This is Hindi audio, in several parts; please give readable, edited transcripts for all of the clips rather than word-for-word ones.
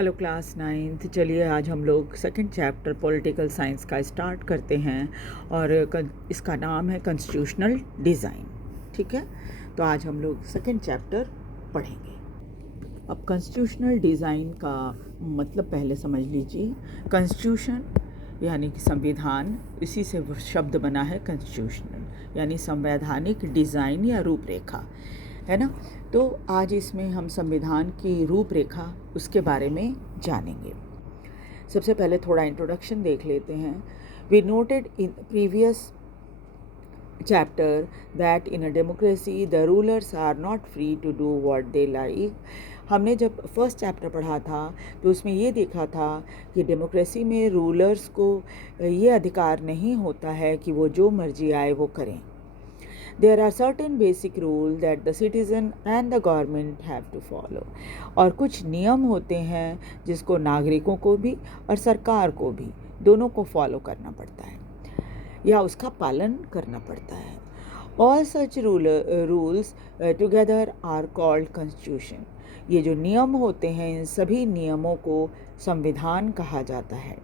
Hello class 9th। चलिए आज हम लोग सेकंड चैप्टर पॉलिटिकल साइंस का स्टार्ट करते हैं और इसका नाम है कॉन्स्टिट्यूशनल डिज़ाइन। ठीक है, तो आज हम लोग सेकंड चैप्टर पढ़ेंगे। अब कॉन्स्टिट्यूशनल डिज़ाइन का मतलब पहले समझ लीजिए। कॉन्स्टिट्यूशन यानी कि संविधान, इसी से शब्द बना है कॉन्स्टिट्यूशनल, यानी संवैधानिक डिज़ाइन या रूपरेखा, है ना। तो आज इसमें हम संविधान की रूपरेखा उसके बारे में जानेंगे। सबसे पहले थोड़ा इंट्रोडक्शन देख लेते हैं। We noted in previous chapter that in a democracy the rulers are not free to do what they like. हमने जब फर्स्ट चैप्टर पढ़ा था तो उसमें ये देखा था कि डेमोक्रेसी में रूलर्स को ये अधिकार नहीं होता है कि वो जो मर्जी आए वो करें। There are certain basic rules that the citizen and the government have to follow. और कुछ नियम होते हैं जिसको नागरिकों को भी और सरकार को भी दोनों को फॉलो करना पड़ता है या उसका पालन करना पड़ता है। All such rules together are called constitution. ये जो नियम होते हैं इन सभी नियमों को संविधान कहा जाता है।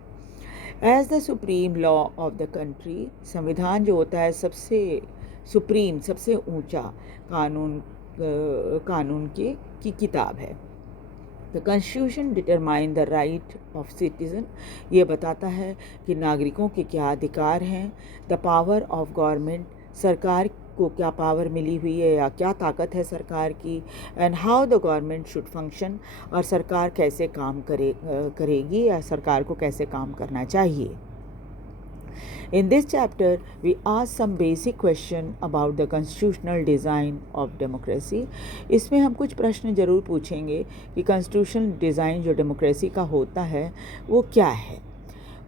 As the supreme law of the country, संविधान जो होता है सबसे सुप्रीम, सबसे ऊंचा कानून की किताब है। The constitution determine the right of citizen, ये बताता है कि नागरिकों के क्या अधिकार हैं। द पावर ऑफ गवर्नमेंट, सरकार को क्या पावर मिली हुई है या क्या ताकत है सरकार की। And how the government should function, और सरकार कैसे काम करेगी या सरकार को कैसे काम करना चाहिए। In this chapter, we ask some basic question about the constitutional design of democracy. इसमें हम कुछ प्रश्न जरूर पूछेंगे कि constitutional design जो democracy का होता है वो क्या है।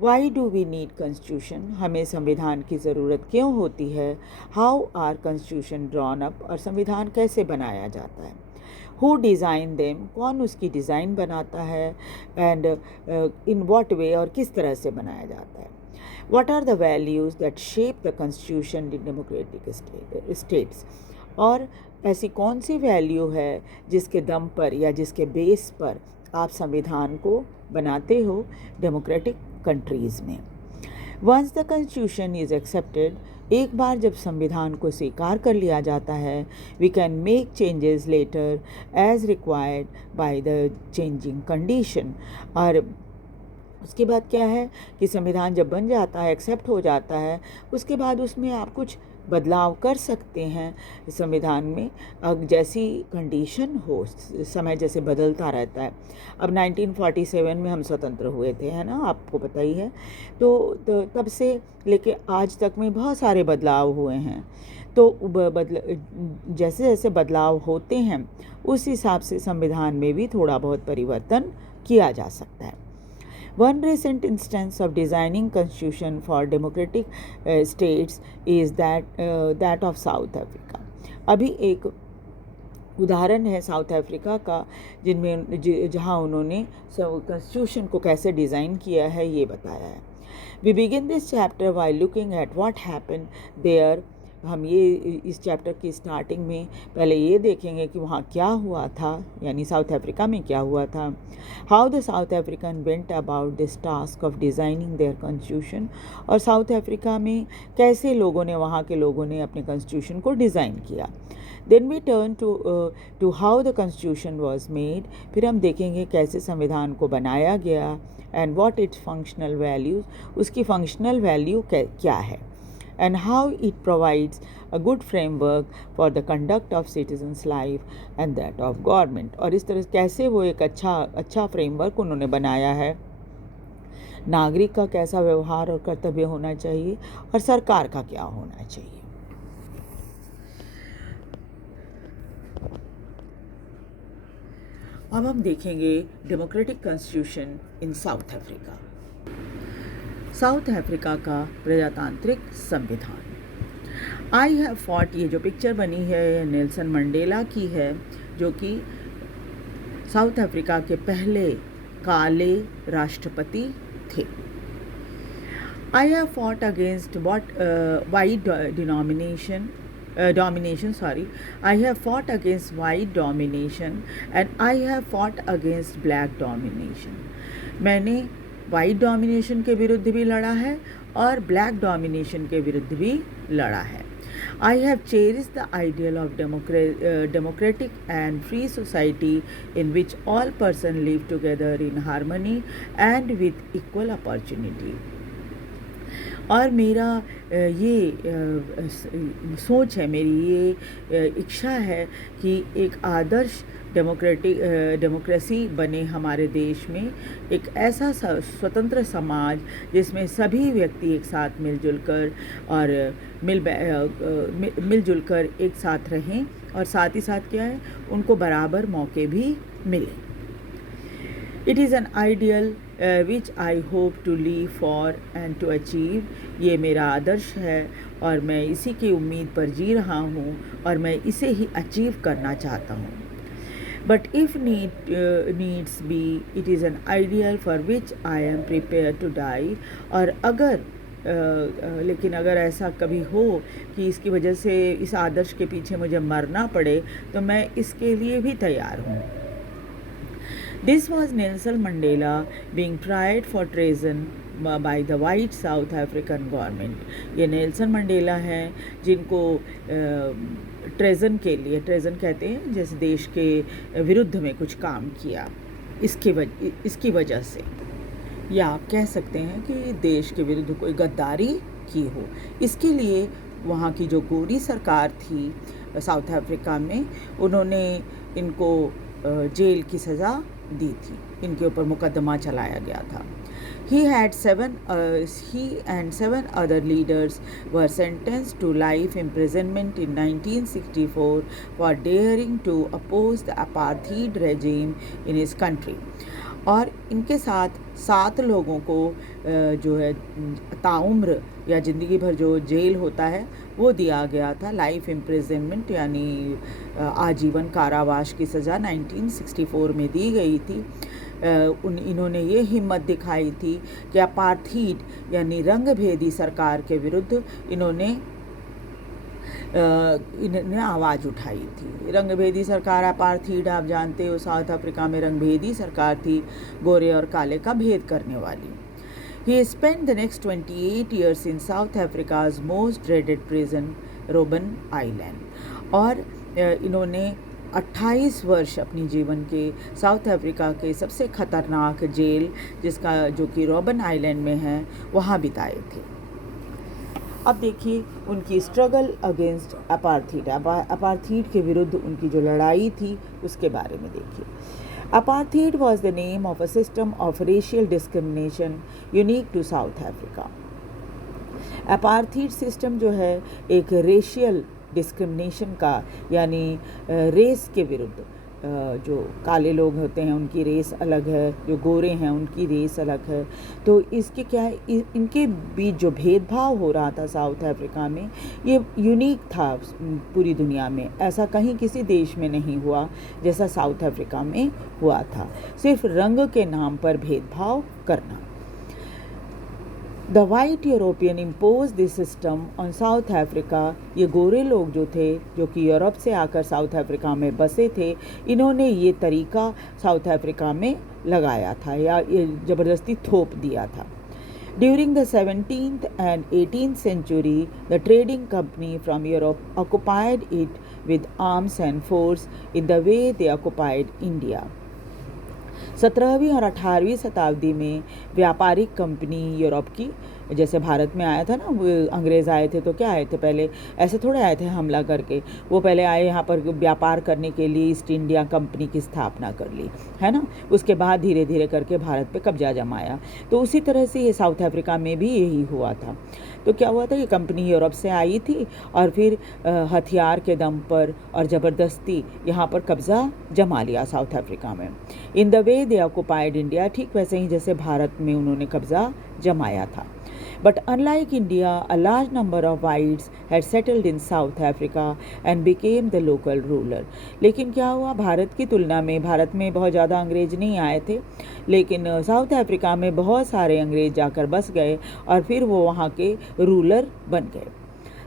Why do we need constitution? हमें संविधान की ज़रूरत क्यों होती है। How are constitution drawn up? और संविधान कैसे बनाया जाता है। Who design them? कौन उसकी डिज़ाइन बनाता है। And in what way, और किस तरह से बनाया जाता है। What are the values that shape the constitution in democratic states? और ऐसी कौन सी वैल्यू है जिसके दम पर या जिसके बेस पर आप संविधान को बनाते हो डेमोक्रेटिक कंट्रीज़ में। Once the constitution is accepted, एक बार जब संविधान को स्वीकार कर लिया जाता है, we can make changes later as required by the changing condition. और उसके बाद क्या है कि संविधान जब बन जाता है, एक्सेप्ट हो जाता है, उसके बाद उसमें आप कुछ बदलाव कर सकते हैं संविधान में, जैसी कंडीशन हो। समय जैसे बदलता रहता है। अब 1947 में हम स्वतंत्र हुए थे, है ना, आपको पता ही है। तो तब से लेके आज तक में बहुत सारे बदलाव हुए हैं। तो जैसे जैसे बदलाव होते हैं उस हिसाब से संविधान में भी थोड़ा बहुत परिवर्तन किया जा सकता है। One recent instance of designing constitution for democratic states is that of South Africa. अभी एक उदाहरण है साउथ अफ्रीका का जहाँ उन्होंने कॉन्स्टिट्यूशन को कैसे डिज़ाइन किया है ये बताया है। We begin this chapter by looking at what happened there. हम ये इस चैप्टर की स्टार्टिंग में पहले ये देखेंगे कि वहाँ क्या हुआ था, यानी साउथ अफ्रीका में क्या हुआ था। How the South African went about this task of designing their constitution, और साउथ अफ्रीका में कैसे लोगों ने, वहाँ के लोगों ने अपने कॉन्स्टिट्यूशन को डिज़ाइन किया। Then we turn to how the constitution was made, फिर हम देखेंगे कैसे संविधान को बनाया गया। And what its functional values, उसकी फंक्शनल वैल्यू क्या है। And how it provides a good framework for the conduct of citizens' life and that of government. और इस तरह कैसे वो एक अच्छा फ्रेमवर्क उन्होंने बनाया है। नागरिक का कैसा व्यवहार और कर्तव्य होना चाहिए और सरकार का क्या होना चाहिए। अब हम देखेंगे democratic constitution in south Africa. South Africa का प्रजातांत्रिक संविधान। आई हैव फॉट, ये जो पिक्चर बनी है ये नेल्सन मंडेला की है, जो कि साउथ अफ्रीका के पहले काले राष्ट्रपति थे। I have fought against white denomination domination, sorry. I have fought against white domination and I have fought against black domination. मैंने वाइट डोमिनेशन के विरुद्ध भी लड़ा है और ब्लैक डोमिनेशन के विरुद्ध भी लड़ा है. I have cherished the ideal of democratic and free society in which all persons live together in harmony and with equal opportunity. और मेरा ये सोच है, मेरी ये इच्छा है कि एक आदर्श डेमोक्रेसी बने हमारे देश में, एक ऐसा स्वतंत्र समाज जिसमें सभी व्यक्ति एक साथ मिलजुल कर और मिलजुल कर एक साथ रहें और साथ ही साथ क्या है, उनको बराबर मौके भी मिले. It is an ideal which I hope to live for and to achieve. ये मेरा आदर्श है और मैं इसी की उम्मीद पर जी रहा हूँ और मैं इसे ही अचीव करना चाहता हूँ. But if needs be, it is an ideal for which I am prepared to die. और अगर लेकिन अगर ऐसा कभी हो कि इसकी वजह से इस आदर्श के पीछे मुझे मरना पड़े तो मैं इसके लिए भी तैयार हूँ. This was Nelson Mandela being tried for treason by the white South African government. ये नेल्सन मंडेला हैं जिनको ट्रेजन के लिए, ट्रेजन कहते हैं जैसे देश के विरुद्ध में कुछ काम किया, इसकी वजह से, या आप कह सकते हैं कि देश के विरुद्ध कोई गद्दारी की हो. इसके लिए वहाँ की जो गोरी सरकार थी साउथ अफ्रीका में, उन्होंने इनको जेल की सज़ा दी थी, इनके ऊपर मुकदमा चलाया गया था. He and 7 other leaders were sentenced to life imprisonment in 1964 for daring to oppose the apartheid regime in his country. और इनके साथ 7 लोगों को जो है ताउम्र या ज़िंदगी भर जो जेल होता है वो दिया गया था. लाइफ इम्प्रिजनमेंट यानी आजीवन कारावास की सज़ा 1964 में दी गई थी. इन्होंने ये हिम्मत दिखाई थी कि अपार्थीड यानी रंगभेदी सरकार के विरुद्ध इन्होंने आवाज़ उठाई थी. रंगभेदी सरकार, अपार्थीड आप जानते हो, साउथ अफ्रीका में रंगभेदी सरकार थी, गोरे और काले का भेद करने वाली. He spent the next 28 years in South Africa's most dreaded prison, Robben Island. और इन्होंने 28 वर्ष अपनी जीवन के साउथ अफ्रीका के सबसे ख़तरनाक जेल, जिसका जो कि रॉबन आइलैंड में है, वहाँ बिताए थे. अब देखिए उनकी स्ट्रगल अगेंस्ट अपार्थीड, अपार्थीड के विरुद्ध उनकी जो लड़ाई थी उसके बारे में देखिए. Apartheid was the name of a system of racial discrimination unique to South Africa. Apartheid system जो है एक रेशियल डिस्क्रिमिनेशन का, यानी रेस के विरुद्ध, जो काले लोग होते हैं उनकी रेस अलग है, जो गोरे हैं उनकी रेस अलग है. तो इसके क्या है, इनके बीच जो भेदभाव हो रहा था साउथ अफ्रीका में, ये यूनिक था पूरी दुनिया में. ऐसा कहीं किसी देश में नहीं हुआ जैसा साउथ अफ्रीका में हुआ था. सिर्फ रंग के नाम पर भेदभाव करना. The white European impose this system on south Africa. ये गोरे लोग जो थे, जो कि यूरोप से आकर साउथ अफ्रीका में बसे थे, इन्होंने ये तरीका साउथ अफ्रीका में लगाया था या ये ज़बरदस्ती थोप दिया था. During the 17th and 18th century, the trading company from Europe occupied it with arms and force in the way they occupied India. 17वीं और 18वीं शताब्दी में व्यापारिक कंपनी यूरोप की, जैसे भारत में आया था ना, वो अंग्रेज़ आए थे तो क्या आए थे, पहले ऐसे थोड़े आए थे हमला करके. वो पहले आए यहाँ पर व्यापार करने के लिए, ईस्ट इंडिया कंपनी की स्थापना कर ली, है ना. उसके बाद धीरे धीरे करके भारत पे कब्जा जमाया. तो उसी तरह से ये साउथ अफ्रीका में भी यही हुआ था. तो क्या हुआ था, ये कंपनी यूरोप से आई थी और फिर हथियार के दम पर और ज़बरदस्ती यहाँ पर कब्ज़ा जमा लिया साउथ अफ्रीका में. In the way they occupied India, ठीक वैसे ही जैसे भारत में उन्होंने कब्ज़ा जमाया था. But unlike India, a large number of whites had settled in South Africa and became the local ruler. लेकिन क्या हुआ, भारत की तुलना में, भारत में बहुत ज़्यादा अंग्रेज नहीं आए थे, लेकिन साउथ अफ्रीका में बहुत सारे अंग्रेज जाकर बस गए और फिर वो वहाँ के रूलर बन गए.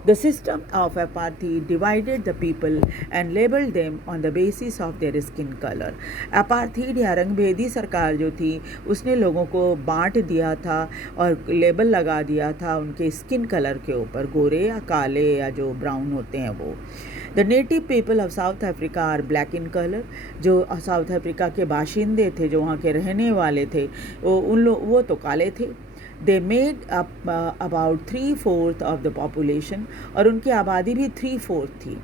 The system of apartheid divided the people and labeled them on the basis of their skin color. apartheid या रंगभेदी सरकार जो थी उसने लोगों को बांट दिया था और लेबल लगा दिया था उनके स्किन कलर के ऊपर, गोरे या काले या जो ब्राउन होते हैं वो. The native people of South Africa are black in colour. जो साउथ अफ्रीका के बाशिंदे थे, जो वहाँ के रहने वाले थे, वो तो काले थे. They made up about 3/4 of the population, और उनकी आबादी भी 3/4 थी.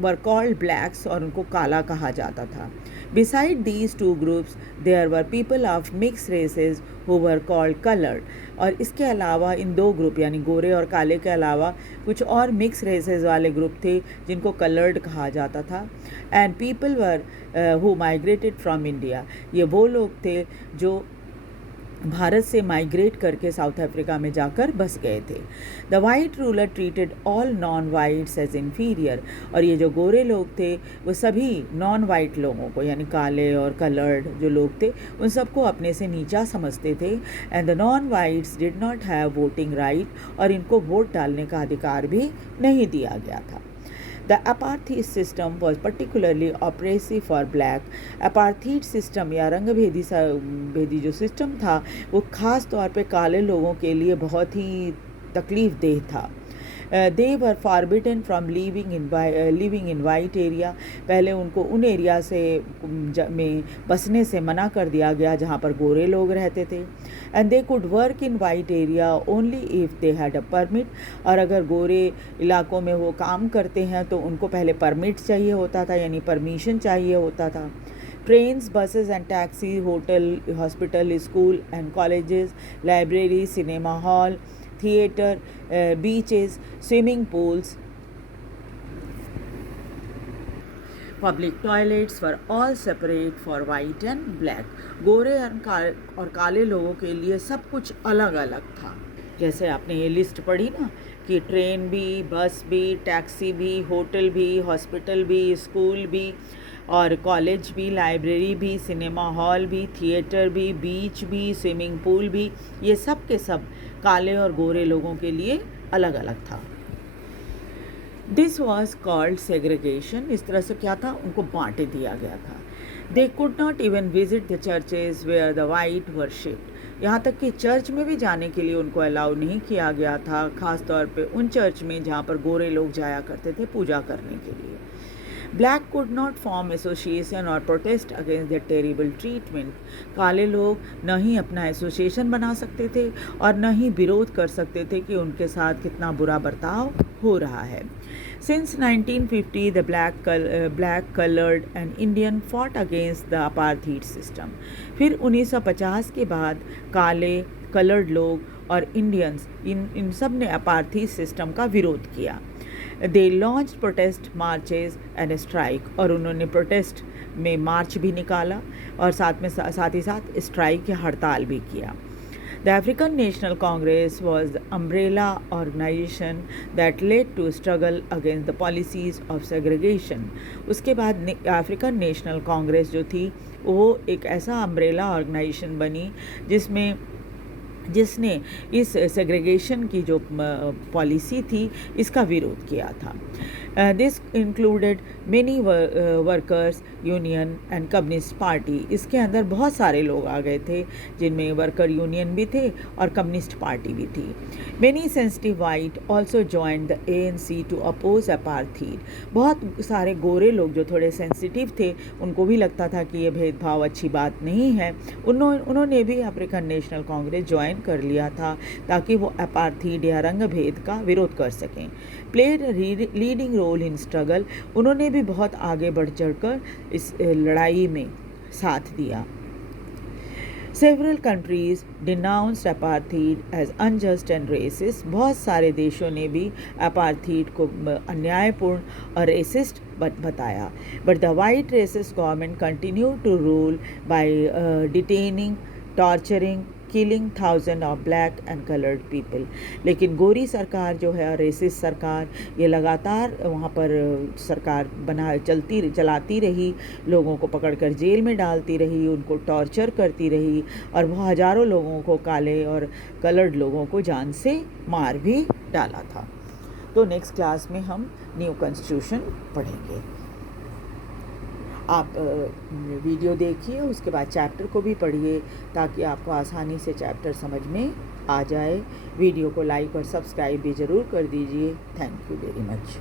वर कॉल्ड ब्लैक्स, और उनको काला कहा जाता था. Beside these two groups, there were people of mixed races who were called colored. और इसके अलावा इन दो ग्रुप यानी गोरे और काले के अलावा कुछ और मिक्स रेसेस वाले ग्रुप थे जिनको कलर्ड कहा जाता था. And people were who migrated from India. ये वो लोग थे जो भारत से माइग्रेट करके साउथ अफ्रीका में जाकर बस गए थे. The white ruler treated all non whites as inferior. और ये जो गोरे लोग थे वो सभी नॉन वाइट लोगों को यानी काले और कलर्ड जो लोग थे उन सबको अपने से नीचा समझते थे. And the non whites did not have voting right. और इनको वोट डालने का अधिकार भी नहीं दिया गया था. The apartheid system was particularly oppressive for black. Apartheid system या रंगभेदी जो सिस्टम था वो ख़ास तौर पे काले लोगों के लिए बहुत ही तकलीफ़देह था. They were forbidden from living in white area. पहले उनको उन एरिया से में बसने से मना कर दिया गया जहाँ पर गोरे लोग रहते थे. And they could work in white area only if they had a permit. और अगर गोरे इलाकों में वो काम करते हैं तो उनको पहले परमिट चाहिए होता था यानी परमिशन चाहिए होता था. Trains, buses and taxi, hotel, hospital, school and colleges, library, cinema hall, theater, beaches, swimming pools, public toilets were all separate for white and black. गोरे और काले लोगों के लिए सब कुछ अलग अलग था. जैसे आपने ये लिस्ट पढ़ी ना कि ट्रेन भी, बस भी, टैक्सी भी, होटल भी, हॉस्पिटल भी, स्कूल भी और कॉलेज भी, लाइब्रेरी भी, सिनेमा हॉल भी, थिएटर भी, बीच भी, स्विमिंग पूल भी, ये सब के सब काले और गोरे लोगों के लिए अलग अलग था. This was called segregation. इस तरह से क्या था, उनको बांट दिया गया था. They could not even visit the churches where the white worshipped. यहाँ तक कि चर्च में भी जाने के लिए उनको अलाउ नहीं किया गया था, ख़ास तौर पे उन चर्च में जहाँ पर गोरे लोग जाया करते थे पूजा करने के लिए. Black could not form association or protest against their terrible treatment. काले लोग न ही अपना एसोसिएशन बना सकते थे और न ही विरोध कर सकते थे कि उनके साथ कितना बुरा बर्ताव हो रहा है. Since 1950, the black, colored and Indian fought against the apartheid system. फिर 1950 के बाद काले, कलर्ड लोग और इंडियंस इन सब ने अपार्थीड सिस्टम का विरोध किया. They launch protest marches and strike. और उन्होंने प्रोटेस्ट में मार्च भी निकाला और साथ ही साथ स्ट्राइक या हड़ताल भी किया. The African National Congress was the umbrella organisation that led to struggle against the policies of segregation. उसके बाद अफ्रीकन नेशनल कांग्रेस जो थी वो एक ऐसा अम्ब्रेला ऑर्गेनाइजेशन बनी जिसने इस सेग्रीगेशन की जो पॉलिसी थी इसका विरोध किया था. This included many workers union and communist party. इसके अंदर बहुत सारे लोग आ गए थे जिनमें वर्कर यूनियन भी थे और कम्युनिस्ट पार्टी भी थी. Many sensitive white also joined the ANC to oppose apartheid. बहुत सारे गोरे लोग जो थोड़े सेंसिटिव थे उनको भी लगता था कि ये भेदभाव अच्छी बात नहीं है. उन्होंने भी अफ्रीकन नेशनल कांग्रेस ज्वाइन कर लिया था ताकि वो अपार्थीड या रंग भेद का विरोध कर सकें. Played leading role in struggle. उन्होंने भी बहुत आगे बढ़ चढ़कर इस लड़ाई में साथ दिया. Several countries denounced apartheid as unjust and racist. बहुत सारे देशों ने भी अपार्थीड को अन्यायपूर्ण और रेसिस्ट बताया. But the white racist government continued to rule by detaining, torturing, killing thousands of black and colored people. लेकिन गोरी सरकार जो है रेसिस्ट सरकार ये लगातार वहाँ पर सरकार चलाती रही, लोगों को पकड़कर जेल में डालती रही, उनको टॉर्चर करती रही और वो हज़ारों लोगों को, काले और कलर्ड लोगों को जान से मार भी डाला था. तो नेक्स्ट क्लास में हम न्यू कॉन्स्टिट्यूशन पढ़ेंगे। आप वीडियो देखिए, उसके बाद चैप्टर को भी पढ़िए ताकि आपको आसानी से चैप्टर समझ में आ जाए। वीडियो को लाइक और सब्सक्राइब भी ज़रूर कर दीजिए। Thank you very much.